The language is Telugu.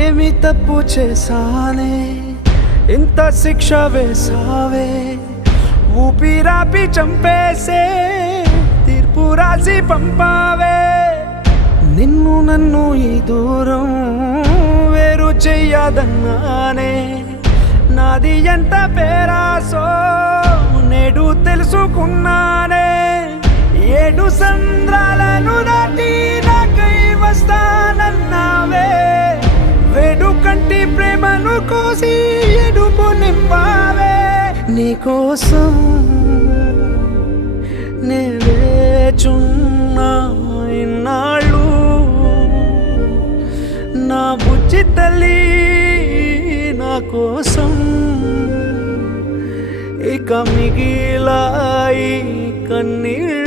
ఏమి తప్పు చేశానే ఇంత శిక్ష వేసావే ఊపిరాపి చంపేసే తీర్పు రాసి పంపావే నిన్ను నన్ను ఈ దూరం వేరు చెయ్యదన్నానే నాది ఎంత పేరాసో నేడు తెలుసుకున్నానే 7 సంద్రాలను దాటి నాకై వస్తానన్నావే వేడు కంటి ప్రేమను కోసి ఎడుపు నింపావే నీకోసం నే వేచున్నా ఇన్నాళ్ళు నా బుజ్జి తల్లి నా కోసం ఇక మిగిలాయి కన్నీళ్ళు